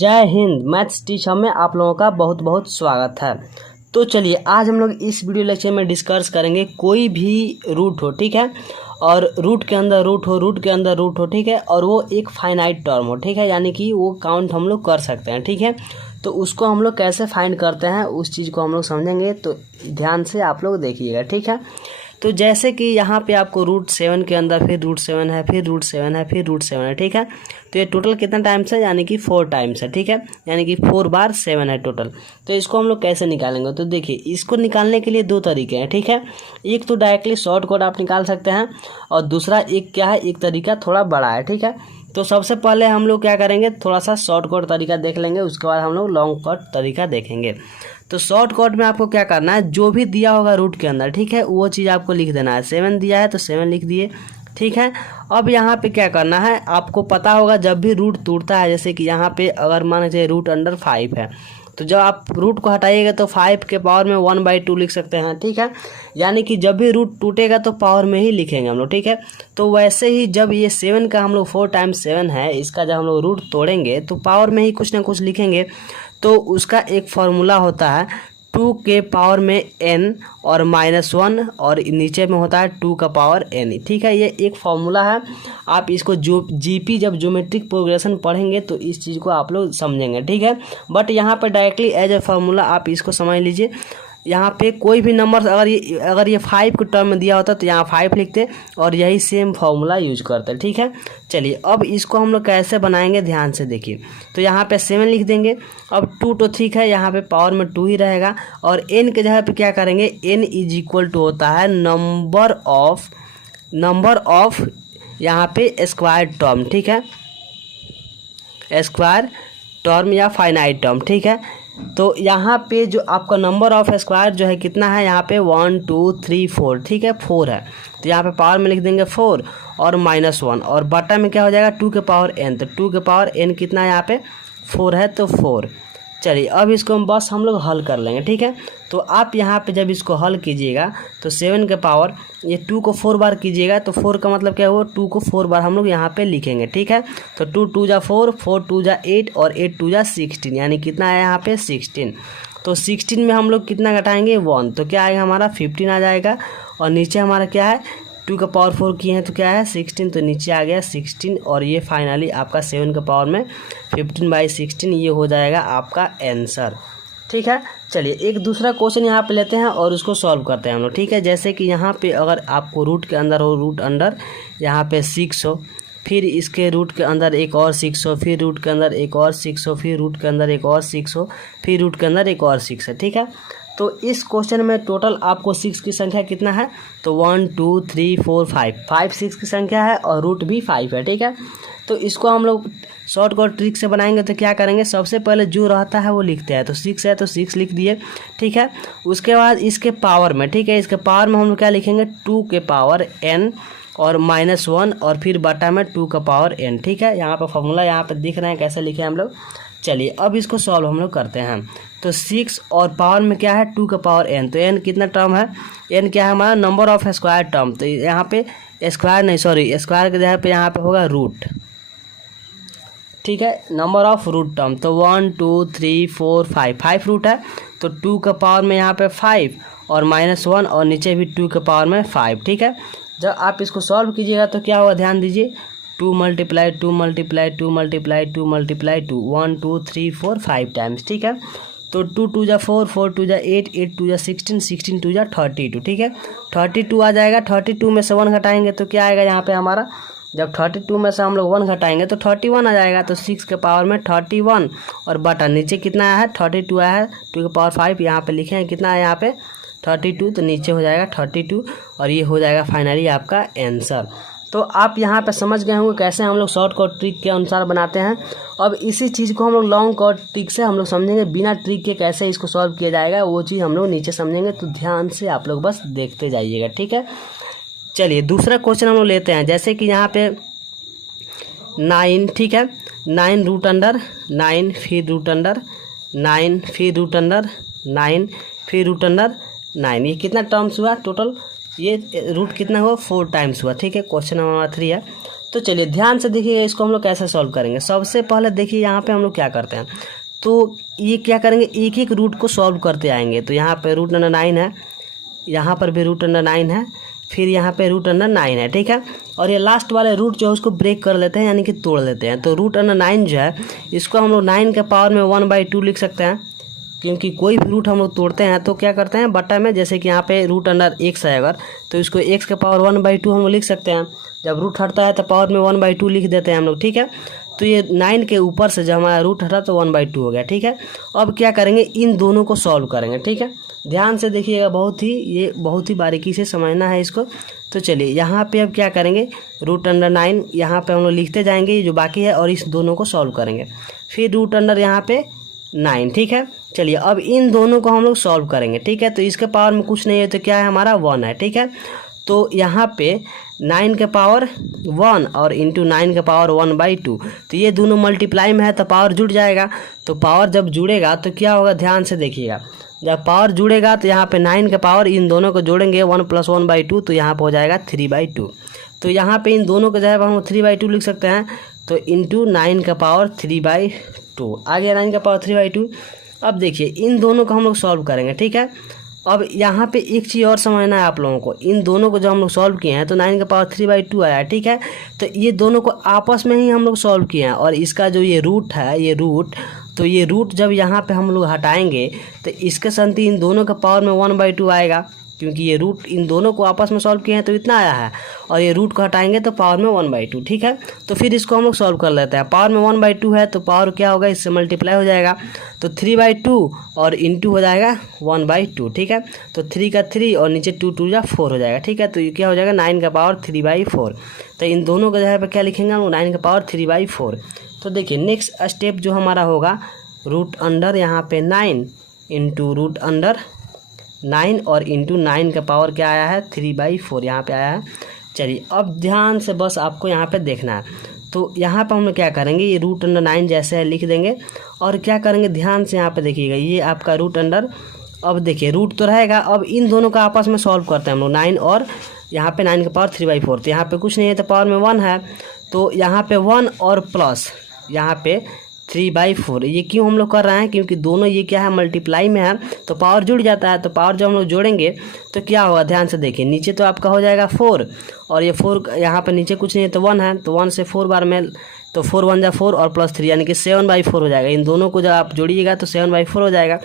जय Hind. Maths teacher में आप लोगों का बहुत बहुत स्वागत है। तो चलिए आज हम लोग इस वीडियो लेक्चर में डिस्कस करेंगे कोई भी रूट हो, ठीक है, और रूट के अंदर रूट हो, रूट के अंदर रूट हो, ठीक है, और वो एक फाइनाइट टर्म हो, ठीक है, यानी कि वो काउंट हम लोग कर सकते हैं, ठीक है। तो उसको हम लोग कैसे फाइंड करते हैं उस चीज़ को हम लोग समझेंगे, तो ध्यान से आप लोग देखिएगा, ठीक है। तो जैसे कि यहाँ पे आपको √7 के अंदर फिर √7 है, फिर √7 है, फिर √7 है, ठीक है। तो ये टोटल कितना टाइम्स है, यानी कि 4 टाइम्स है, ठीक है, यानी कि 4 बार 7 है टोटल। तो इसको हम लोग कैसे निकालेंगे, तो देखिए इसको निकालने के लिए दो तरीके हैं, ठीक है। एक तो डायरेक्टली शॉर्ट कट आप निकाल सकते हैं, और दूसरा एक क्या है, एक तरीका थोड़ा बड़ा है, ठीक है। तो सबसे पहले हम लोग क्या करेंगे, थोड़ा सा शॉर्ट कट तरीका देख लेंगे, उसके बाद हम लोग लॉन्ग कट तरीका देखेंगे। तो शॉर्ट कट में आपको क्या करना है, जो भी दिया होगा रूट के अंदर, ठीक है, वो चीज़ आपको लिख देना है। 7 दिया है तो 7 लिख दिए, ठीक है। अब यहाँ पे क्या करना है, आपको पता होगा जब भी रूट टूटता है, जैसे कि यहाँ पे अगर मान लीजिए √5 है, तो जब आप रूट को हटाइएगा तो 5 के पावर में 1/2 लिख सकते हैं, ठीक है। यानी कि जब भी रूट टूटेगा तो पावर में ही लिखेंगे हम लोग, ठीक है। तो वैसे ही जब ये 7 का हम लोग 4 टाइम्स 7 है, इसका जब हम लोग रूट तोड़ेंगे तो पावर में ही कुछ ना कुछ लिखेंगे। तो उसका एक फार्मूला होता है 2 के पावर में n और -1, और नीचे में होता है 2 का पावर n, ठीक है। ये एक फार्मूला है, आप इसको जो जीपी जब ज्योमेट्रिक प्रोग्रेशन पढ़ेंगे तो इस चीज़ को आप लोग समझेंगे, ठीक है। बट यहाँ पर डायरेक्टली एज ए फार्मूला आप इसको समझ लीजिए। यहाँ पे कोई भी नंबर अगर ये 5 के टर्म में दिया होता तो यहाँ 5 लिखते और यही सेम फार्मूला यूज करते, ठीक है। चलिए अब इसको हम लोग कैसे बनाएंगे, ध्यान से देखिए। तो यहाँ पे 7 लिख देंगे। अब 2 तो ठीक है, यहाँ पे पावर में 2 ही रहेगा, और n के जगह पे क्या करेंगे, n = होता है नंबर ऑफ यहाँ पे स्क्वायर टर्म, ठीक है, स्क्वायर टर्म या फाइनाइट टर्म, ठीक है। तो यहाँ पे जो आपका नंबर ऑफ स्क्वायर जो है कितना है, यहाँ पे 1 2 3 4, ठीक है, 4 है। तो यहाँ पे पावर में लिख देंगे 4 और -1, और बटा में क्या हो जाएगा 2 के पावर n। तो 2 के पावर n कितना है, यहाँ पे 4 है, तो 4। चलिए अब इसको हम लोग हल कर लेंगे, ठीक है। तो आप यहाँ पे जब इसको हल कीजिएगा तो 7 के पावर ये 2 को 4 बार कीजिएगा, तो 4 का मतलब क्या हुआ, 2 को 4 बार हम लोग यहाँ पे लिखेंगे, ठीक है। तो 2 2 जा 4, 4 2 जा 8, और 8 2 जा 16, यानी कितना है यहाँ पे 16। तो 16 में हम लोग कितना घटाएंगे, 1, तो क्या आएगा हमारा 15 आ जाएगा। और नीचे हमारा क्या है, 2 का पावर 4 किए हैं तो क्या है 16, तो नीचे आ गया 16, और ये फाइनली आपका 7 के पावर में 15/16 ये हो जाएगा आपका आंसर, ठीक है। चलिए एक दूसरा क्वेश्चन यहाँ पे लेते हैं और उसको सॉल्व करते हैं हम लोग, ठीक है। जैसे कि यहाँ पे अगर आपको रूट के अंदर हो, रूट अंडर यहाँ पे 6 हो, फिर इसके रूट के अंदर एक और 6 हो, फिर रूट के अंदर एक और 6 हो, फिर रूट के अंदर एक और 6 हो, फिर रूट के अंदर एक और 6 है, ठीक है। तो इस क्वेश्चन में टोटल आपको 6 की संख्या कितना है, तो 1 2 3 4 5 6 की संख्या है, और रूट भी 5 है, ठीक है। तो इसको हम लोग शॉर्ट कट ट्रिक से बनाएंगे। तो क्या करेंगे, सबसे पहले जो रहता है वो लिखते हैं। तो 6 है तो 6 लिख दिए, ठीक है। उसके बाद इसके पावर में, ठीक है, इसके पावर में हम लोग क्या लिखेंगे, 2 के पावर n और -1, और फिर बटा में 2 का पावर n, ठीक है। यहाँ पर फॉर्मूला यहाँ पे दिख रहे हैं कैसे लिखे हम लोग। चलिए अब इसको सॉल्व हम लोग करते हैं। तो 6 और पावर में क्या है 2 का पावर n, तो n कितना टर्म है, n क्या है हमारा नंबर ऑफ स्क्वायर टर्म। तो यहाँ पे स्क्वायर नहीं, सॉरी, स्क्वायर के जगह पे यहाँ पे होगा रूट, ठीक है, नंबर ऑफ रूट टर्म। तो 1 2 3 4 5 रूट है, तो 2 का पावर में यहाँ पे 5 और -1, और नीचे भी 2 के पावर में 5, ठीक है। जब आप इसको सॉल्व कीजिएगा तो क्या होगा, ध्यान दीजिए, 2 × 2 × 2 × 2 × 2 1 2 3 4 5 टाइम्स, ठीक है। तो 2 2 जा 4, 4 2 जा 8, 8 2 जा 16, 16 2 जा 32, ठीक है। 32 आ जाएगा, 32 में से 1 घटाएंगे तो क्या आएगा यहाँ पे हमारा, जब 32 में से हम लोग 1 घटाएंगे तो 31 आ जाएगा। तो 6 के पावर में 31, और बटा नीचे कितना आया है 32 आया है, 2 के पावर 5 यहाँ पे लिखे हैं, कितना है यहाँ पे 32, तो नीचे हो जाएगा 32, और ये हो जाएगा फाइनली आपका आंसर। तो आप यहाँ पे समझ गए होंगे कैसे हम लोग शॉर्ट कट ट्रिक के अनुसार बनाते हैं। अब इसी चीज़ को हम लोग लॉन्ग कट ट्रिक से हम लोग समझेंगे, बिना ट्रिक के कैसे इसको सॉल्व किया जाएगा वो चीज़ हम लोग नीचे समझेंगे। तो ध्यान से आप लोग बस देखते जाइएगा, ठीक है। चलिए दूसरा क्वेश्चन हम लोग लेते हैं। जैसे कि यहाँ पे 9, ठीक है, 9 रूट अंडर 9, फिर रूट अंडर 9, फिर रूट अंडर 9, फिर रूट अंडर 9, ये कितना टर्म्स हुआ टोटल, ये रूट कितना हुआ 4 टाइम्स हुआ, ठीक है। क्वेश्चन नंबर 3 है। तो चलिए ध्यान से देखिएगा इसको हम लोग कैसे सॉल्व करेंगे। सबसे पहले देखिए यहाँ पे हम लोग क्या करते हैं, तो ये क्या करेंगे, एक एक रूट को सॉल्व करते आएंगे। तो यहाँ पे रूट अंडर 9 है, यहाँ पर भी रूट अंडर 9 है, फिर यहाँ पे रूट अंडर 9 है, ठीक है। और ये लास्ट वाले रूट जो है उसको ब्रेक कर लेते हैं, यानी कि तोड़ लेते हैं। तो रूट अंडर 9 जो है इसको हम लोग 9 के पावर में 1/2 लिख सकते हैं, क्योंकि कोई भी रूट हम लोग तोड़ते हैं तो क्या करते हैं बटा में, जैसे कि यहाँ पे रूट अंडर x है अगर, तो इसको x के पावर 1/2 हम लोग लिख सकते हैं। जब रूट हटता है तो पावर में 1/2 लिख देते हैं हम लोग, ठीक है। तो ये 9 के ऊपर से जब हमारा रूट हटा तो 1/2 हो गया, ठीक है। अब क्या करेंगे, इन दोनों को सॉल्व करेंगे, ठीक है। ध्यान से देखिएगा, बहुत ही बारीकी से समझना है इसको। तो चलिए यहाँ पे अब क्या करेंगे, रूट अंडर 9 यहाँ पे हम लोग लिखते जाएंगे ये जो बाकी है, और इस दोनों को सॉल्व करेंगे। फिर रूट अंडर यहाँ पे 9, ठीक है। चलिए अब इन दोनों को हम लोग सॉल्व करेंगे, ठीक है। तो इसके पावर में कुछ नहीं है तो क्या है, हमारा 1 है, ठीक है। तो यहाँ पे 9 के पावर 1 और इंटू 9 के पावर 1/2, तो ये दोनों मल्टीप्लाई में है तो पावर जुड़ जाएगा। तो पावर जब जुड़ेगा तो क्या होगा, ध्यान से देखिएगा, जब पावर जुड़ेगा तो यहाँ पे 9 के पावर इन दोनों को जोड़ेंगे 1 + 1/2, तो यहाँ पे हो जाएगा 3/2। तो यहाँ पे इन दोनों के जगह हम 3/2 लिख सकते हैं, तो इंटू 9 का पावर 3/2 आ गया, 9 का पावर 3/2। अब देखिए इन दोनों को हम लोग सॉल्व करेंगे, ठीक है। अब यहाँ पे एक चीज़ और समझना है आप लोगों को, इन दोनों को जब हम लोग सॉल्व किए हैं तो 9 का पावर 3/2 आया, ठीक है। तो ये दोनों को आपस में ही हम लोग सॉल्व किए हैं, और इसका जो ये रूट है, ये रूट जब यहाँ पे हम लोग हटाएंगे तो इसके संति इन दोनों का पावर में 1/2 आएगा, क्योंकि ये रूट इन दोनों को आपस में सॉल्व किए हैं तो इतना आया है, और ये रूट को हटाएंगे तो पावर में 1/2, ठीक है। तो फिर इसको हम लोग सॉल्व कर लेते हैं। पावर में 1/2 है तो पावर क्या होगा, इससे मल्टीप्लाई हो जाएगा, तो 3/2 और इंटू हो जाएगा 1/2, ठीक है। तो 3 का 3 और नीचे 2 2 जा 4 हो जाएगा, ठीक है। तो ये क्या हो जाएगा, 9 का पावर 3/4। तो इन दोनों के जगह पे क्या लिखेंगे हम, 9 का पावर 3/4। तो देखिए नेक्स्ट स्टेप जो हमारा होगा, रूट अंडर यहाँ पे 9 इंटू रूट अंडर 9 और इंटू 9 का पावर क्या आया है, 3/4 यहाँ पे आया है। चलिए अब ध्यान से बस आपको यहाँ पे देखना है। तो यहाँ पर हम लोग क्या करेंगे, ये रूट अंडर 9 जैसे है लिख देंगे, और क्या करेंगे ध्यान से यहाँ पे देखिएगा, ये आपका रूट अंडर, अब देखिए रूट तो रहेगा, अब इन दोनों का आपस में सॉल्व करते हैं हम लोग, 9 और यहाँ पे 9 का पावर 3/4। तो यहाँ पे कुछ नहीं है तो पावर में 1 है, तो यहाँ पे 1 और प्लस यहाँ पे 3/4। ये क्यों हम लोग कर रहे हैं, क्योंकि दोनों ये क्या है, मल्टीप्लाई में है तो पावर जुड़ जाता है। तो पावर जब हम लोग जोड़ेंगे तो क्या होगा, ध्यान से देखिए, नीचे तो आपका हो जाएगा 4, और ये 4 यहाँ पे नीचे कुछ नहीं है तो 1 है, तो 1 से 4 बार में, तो 4 1 जा 4 और प्लस 3 यानी कि 7/4 हो जाएगा। इन दोनों को जब आप जोड़िएगा तो 7/4 हो जाएगा।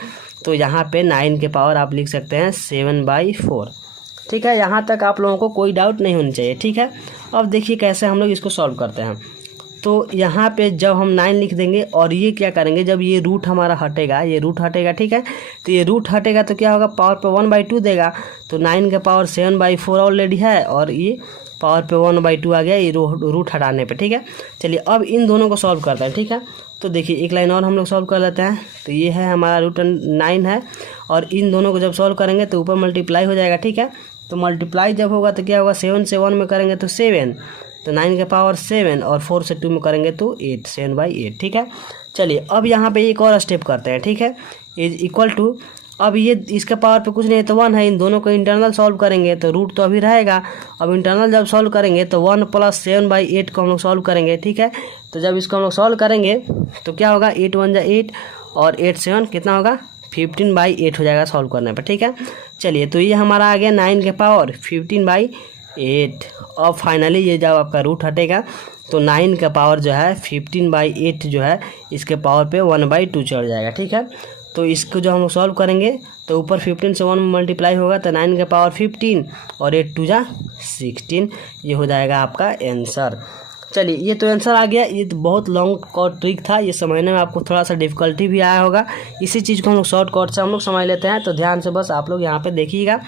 तो यहाँ पे 9 के पावर आप लिख सकते हैं 7/4, ठीक है। यहाँ तक आप लोगों को कोई डाउट नहीं होनी चाहिए, ठीक है। अब देखिए कैसे हम लोग इसको सॉल्व करते हैं। तो यहाँ पे जब हम 9 लिख देंगे, और ये क्या करेंगे, जब ये रूट हमारा हटेगा, ये रूट हटेगा, ठीक है। तो ये रूट हटेगा तो क्या होगा, पावर पे 1/2 देगा, तो 9 का पावर 7/4 ऑलरेडी है, और ये पावर पे 1/2 आ गया ये रूट हटाने पे, ठीक है। चलिए अब इन दोनों को सॉल्व करते हैं, ठीक है। तो देखिए एक लाइन और हम लोग सॉल्व कर लेते हैं। तो ये है हमारा रूट 9 है, और इन दोनों को जब सॉल्व करेंगे तो ऊपर मल्टीप्लाई हो जाएगा, ठीक है। तो मल्टीप्लाई जब होगा तो क्या होगा, 7 से 1 में करेंगे तो 7, तो 9 के पावर 7, और 4 से 2 में करेंगे तो 8, 7/8, ठीक है। चलिए अब यहाँ पे एक और स्टेप करते हैं, ठीक है। इज इक्वल टू, अब ये इसके पावर पे कुछ नहीं है तो 1 है, इन दोनों को इंटरनल सॉल्व करेंगे तो रूट तो अभी रहेगा। अब इंटरनल जब सॉल्व करेंगे तो 1 + 7/8 को हम लोग सॉल्व करेंगे, ठीक है। तो जब इसको हम लोग सॉल्व करेंगे तो क्या होगा, 8 1 जा 8 और 8 7 कितना होगा, 15/8 हो जाएगा सॉल्व करने पर, ठीक है। चलिए तो ये हमारा आ गया 9 के पावर 15/8। अब फाइनली ये जब आपका रूट हटेगा तो 9 का पावर जो है 15/8 जो है इसके पावर पे 1/2 चढ़ जाएगा, ठीक है। तो इसको जो हम लोग सॉल्व करेंगे तो ऊपर 15 से 1 मल्टीप्लाई होगा तो 9 का पावर 15 और 8 2 जा 16, ये हो जाएगा आपका आंसर। चलिए ये तो आंसर आ गया। ये तो बहुत लॉन्ग कट ट्रिक था, ये समझने में आपको थोड़ा सा डिफ़िकल्टी भी आया होगा। इसी चीज़ को हम लोग शॉर्ट कट से हम लोग समझ लेते हैं। तो ध्यान से बस आप लोग यहाँ पे देखिएगा,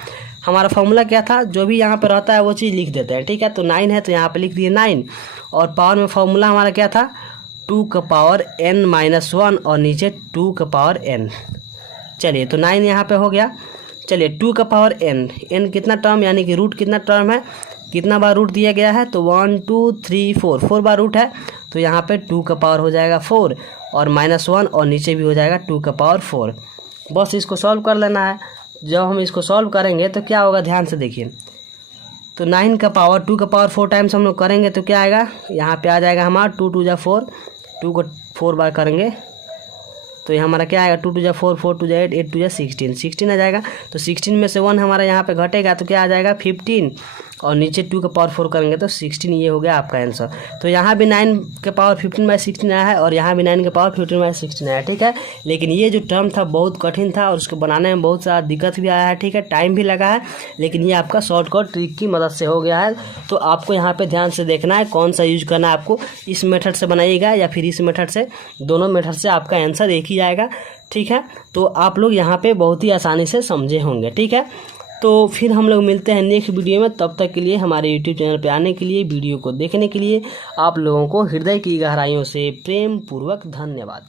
हमारा फॉर्मूला क्या था, जो भी यहाँ पे रहता है वो चीज़ लिख देते हैं, ठीक है। तो 9 है तो यहाँ पे लिख दिए 9, और पावर में फॉर्मूला हमारा क्या था, 2 का पावर n-1 और नीचे 2 का पावर n। चलिए तो 9 यहाँ पे हो गया। चलिए 2 का पावर n कितना टर्म, यानी कि रूट कितना टर्म है, कितना बार रूट दिया गया है, तो 1 2 3 4 बार रूट है। तो यहाँ पे 2 का पावर हो जाएगा 4 और -1 और नीचे भी हो जाएगा 2 का पावर 4। बस इसको सॉल्व कर लेना है। जब हम इसको सॉल्व करेंगे तो क्या होगा, ध्यान से देखिए, तो 9 का पावर 2 का पावर 4 टाइम्स हम लोग करेंगे तो क्या आएगा, यहाँ पे आ जाएगा हमारा 2 2 जा 4, 2 को 4 बार करेंगे तो ये हमारा क्या आएगा 2 2 जा 4, 4 2 जा 8, 8 2 जा 16, 16 आ जाएगा। तो 16 में से 1 हमारा यहाँ पे घटेगा तो क्या आ जाएगा 15, और नीचे 2 का पावर 4 करेंगे तो 16। ये हो गया आपका आंसर। तो यहाँ भी 9 के पावर 15/16 आया है और यहाँ भी 9 के पावर 15/16 आया है, ठीक है। लेकिन ये जो टर्म था बहुत कठिन था और उसको बनाने में बहुत सारा दिक्कत भी आया है, ठीक है, टाइम भी लगा है, लेकिन ये आपका शॉर्टकट ट्रिक की मदद से हो गया है। तो आपको यहाँ पे ध्यान से देखना है कौन सा यूज करना है आपको, इस मेथड से बनाइएगा या फिर इस मेथड से, दोनों मेथड से आपका आंसर एक ही जाएगा, ठीक है। तो आप लोग यहाँ पे बहुत ही आसानी से समझे होंगे, ठीक है। तो फिर हम लोग मिलते हैं नेक्स्ट वीडियो में। तब तक के लिए हमारे यूट्यूब चैनल पे आने के लिए, वीडियो को देखने के लिए आप लोगों को हृदय की गहराइयों से प्रेम पूर्वक धन्यवाद।